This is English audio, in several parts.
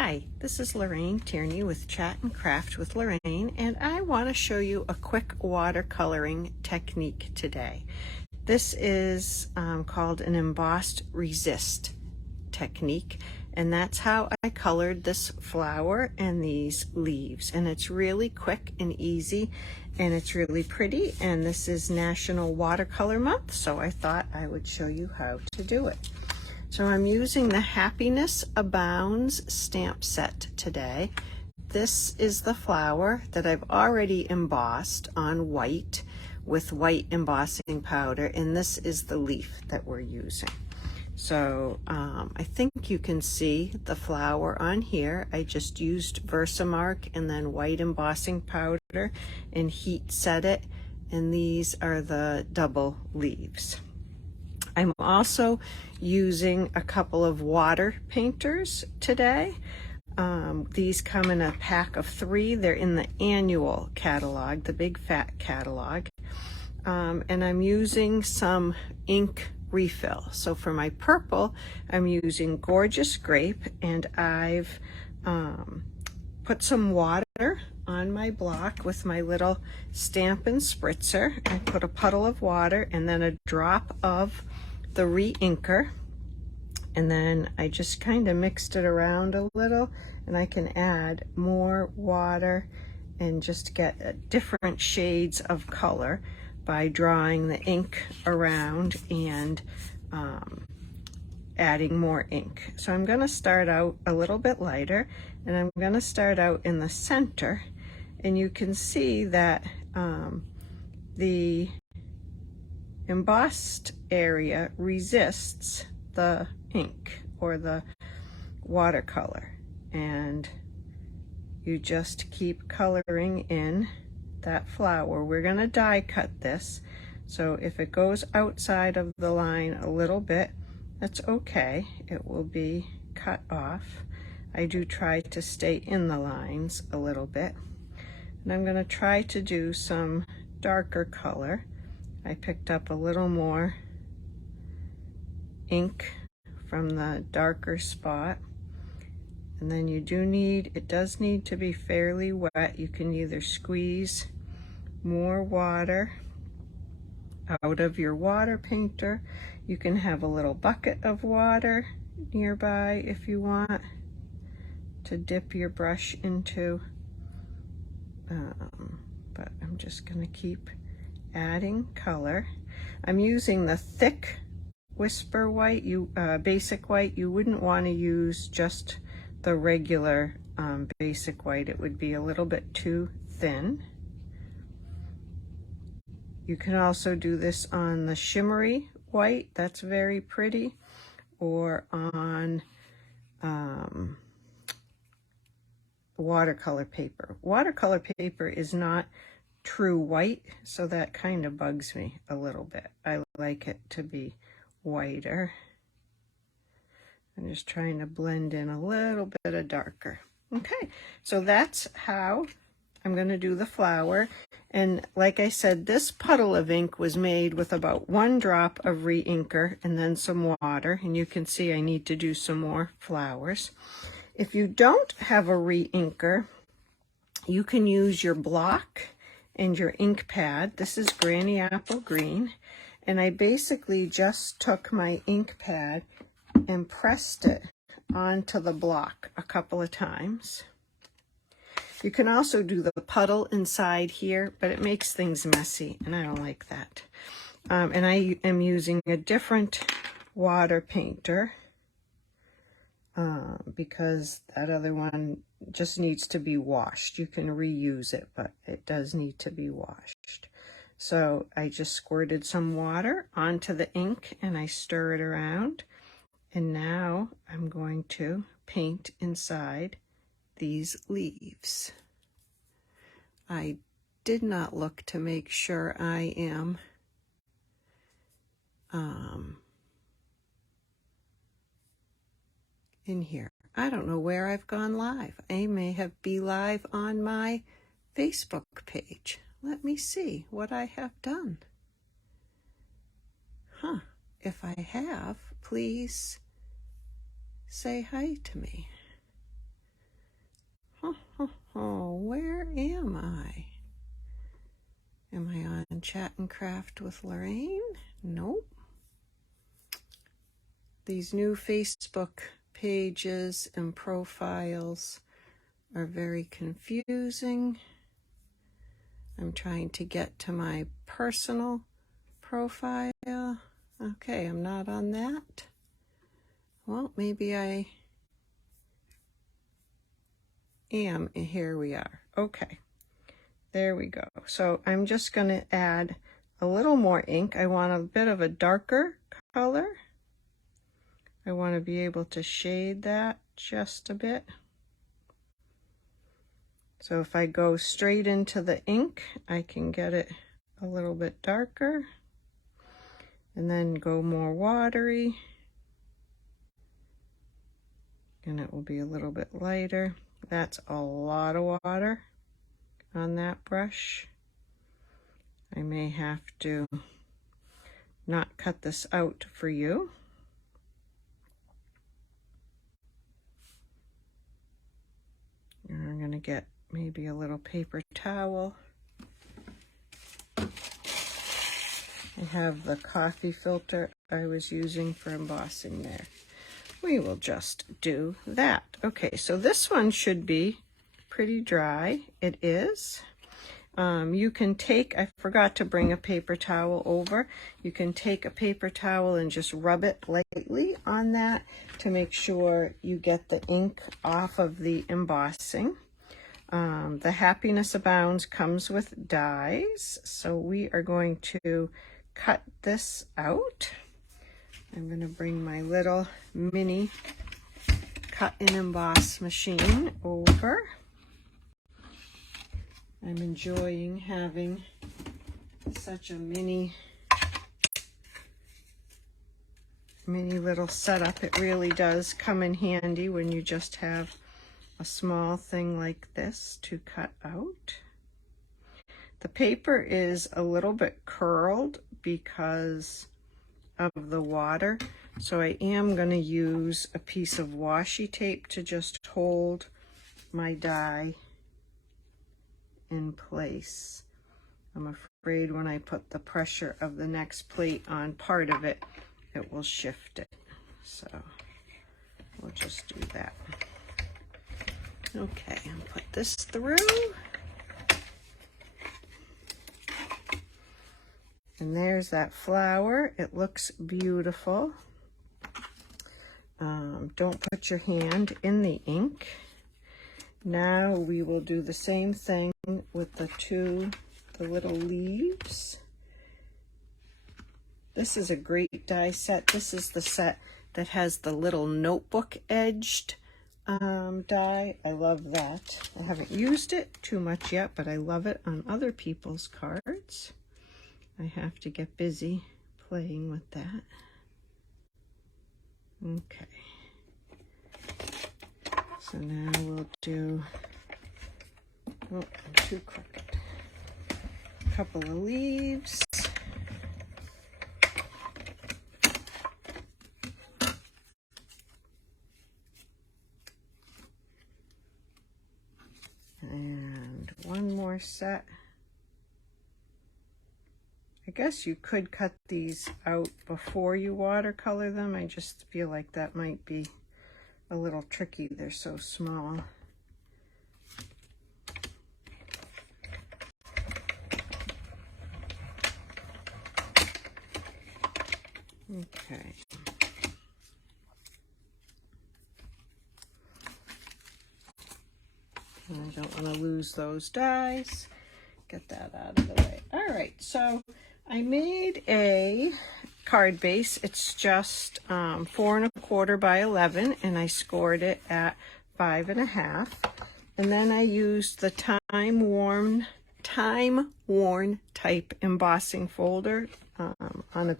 Hi, this is Lorraine Tierney with Chat and Craft with Lorraine, and I want to show you a quick watercoloring technique today. This is called an embossed resist technique, and that's how I colored this flower and these leaves. And it's really quick and easy, and it's really pretty, and this is National Watercolor Month, so I thought I would show you how to do it. So I'm using the Happiness Abounds stamp set today. This is the flower that I've already embossed on white with white embossing powder, and this is the leaf that we're using. So I think you can see the flower on here. I just used Versamark and then white embossing powder and heat set it, and these are the double leaves. I'm also using a couple of water painters today. These come in a pack of 3. They're in the annual catalog, the big fat catalog. And I'm using some ink refill. So for my purple, I'm using Gorgeous Grape, and I've put some water on my block with my little Stampin' Spritzer. I put a puddle of water and then a drop of the re-inker, and then I just kind of mixed it around a little, and I can add more water and just get different shades of color by drawing the ink around and adding more ink. So I'm going to start out a little bit lighter, and I'm going to start out in the center, and you can see that the embossed area resists the ink or the watercolor, and you just keep coloring in that flower. We're going to die cut this, so if it goes outside of the line a little bit, that's okay, it will be cut off. I do try to stay in the lines a little bit, and I'm going to try to do some darker color. I picked up a little more ink from the darker spot, and then it does need to be fairly wet. You can either squeeze more water out of your water painter. You can have a little bucket of water nearby if you want to dip your brush into, but I'm just going to keep adding color. I'm using the thick Whisper White, basic white. You wouldn't want to use just the regular basic white. It would be a little bit too thin. You can also do this on the shimmery white, that's very pretty, or on watercolor paper. Watercolor paper is not true white, so that kind of bugs me a little bit. I like it to be whiter. I'm just trying to blend in a little bit of darker. Okay, so that's how I'm going to do the flower. And like I said, this puddle of ink was made with about 1 drop of re-inker and then some water, and you can see I need to do some more flowers. If you don't have a re-inker, you can use your block and your ink pad. This is Granny Apple Green, and I basically just took my ink pad and pressed it onto the block a couple of times. You can also do the puddle inside here, but it makes things messy, and I don't like that. And I am using a different water painter because that other one just needs to be washed. You can reuse it, but it does need to be washed. So I just squirted some water onto the ink and I stir it around. And now I'm going to paint inside these leaves. I did not look to make sure I am in here. I don't know where I've gone live. I may be live on my Facebook page. Let me see what I have done. If I have, please say hi to me. where am I? Am I on Chat and Craft with Lorraine? Nope. These new Facebook pages and profiles are very confusing. I'm trying to get to my personal profile. Okay, I'm not on that. Well, maybe I am. Here we are. Okay, there we go. So I'm just going to add a little more ink. I want a bit of a darker color. I want to be able to shade that just a bit. So if I go straight into the ink, I can get it a little bit darker and then go more watery, and it will be a little bit lighter. That's a lot of water on that brush. I may have to not cut this out for you. And I'm going to get maybe a little paper towel. I have the coffee filter I was using for embossing there. We will just do that. Okay, so this one should be pretty dry. It is. You can take, I forgot to bring a paper towel over. You can take a paper towel and just rub it lightly on that to make sure you get the ink off of the embossing. The Happiness Abounds comes with dies, so we are going to cut this out. I'm going to bring my little mini cut and emboss machine over. I'm enjoying having such a mini little setup. It really does come in handy when you just have a small thing like this to cut out. The paper is a little bit curled because of the water, so I am going to use a piece of washi tape to just hold my die in place. I'm afraid when I put the pressure of the next plate on part of it, it will shift it. So we'll just do that. Okay, I'll put this through. And there's that flower. It looks beautiful. Don't put your hand in the ink. Now we will do the same thing with the little leaves. This is a great die set. This is the set that has the little notebook edged die. I love that. I haven't used it too much yet, but I love it on other people's cards. I have to get busy playing with that. Okay. So now we'll do, oh, I'm too crooked. A couple of leaves. And one more set. I guess you could cut these out before you watercolor them. I just feel like that might be a little tricky. They're so small. Okay. And I don't want to lose those dies. Get that out of the way. All right, so I made a card base. It's just 4 1/4 by 11, and I scored it at 5 1/2. And then I used the time-worn type embossing folder on a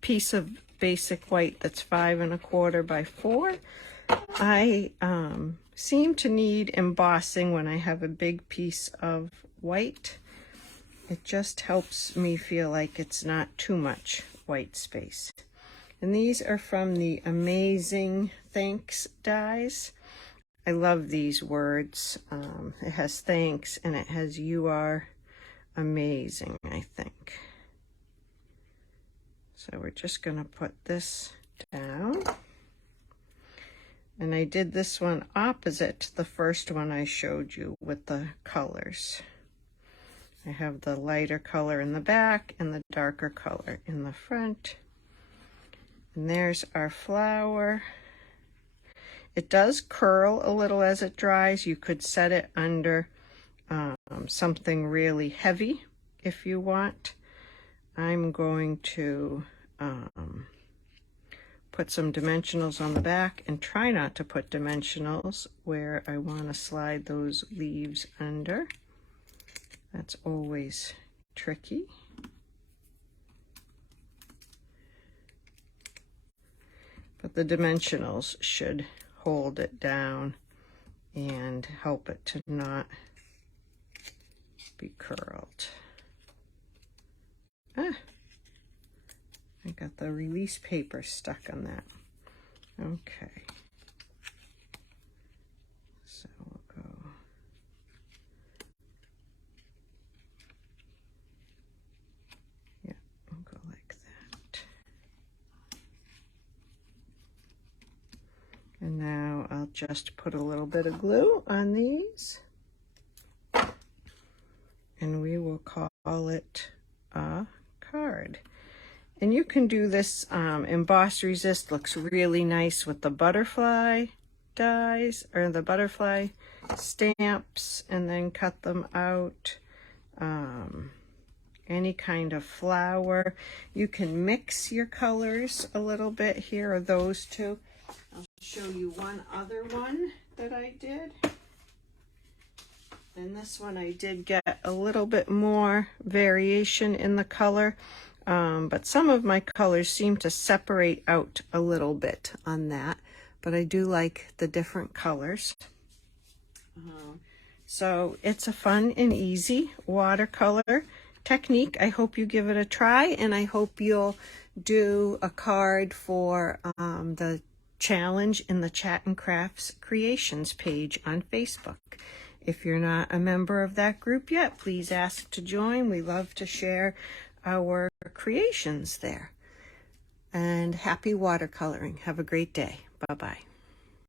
piece of basic white that's 5 1/4 by 4. I seem to need embossing when I have a big piece of white. It just helps me feel like it's not too much white space. And these are from the Amazing Thanks dies. I love these words. It has thanks and it has you are amazing, I think. So we're just going to put this down. And I did this one opposite the first one I showed you with the colors. I have the lighter color in the back and the darker color in the front. And there's our flower. It does curl a little as it dries. You could set it under something really heavy if you want. I'm going to put some dimensionals on the back and try not to put dimensionals where I want to slide those leaves under. That's always tricky. But the dimensionals should hold it down and help it to not be curled. I got the release paper stuck on that. Okay. So we'll go. Yeah, we'll go like that. And now I'll just put a little bit of glue on these. And we will call it a card. And you can do this emboss resist, looks really nice with the butterfly dies or the butterfly stamps, and then cut them out. Any kind of flower. You can mix your colors a little bit here, or those two. I'll show you one other one that I did. And this one I did get a little bit more variation in the color. But some of my colors seem to separate out a little bit on that, but I do like the different colors. So it's a fun and easy watercolor technique. I hope you give it a try, and I hope you'll do a card for the challenge in the Chat and Crafts Creations page on Facebook. If you're not a member of that group yet, please ask to join. We love to share our creations there. And happy watercoloring. Have a great day. Bye-bye.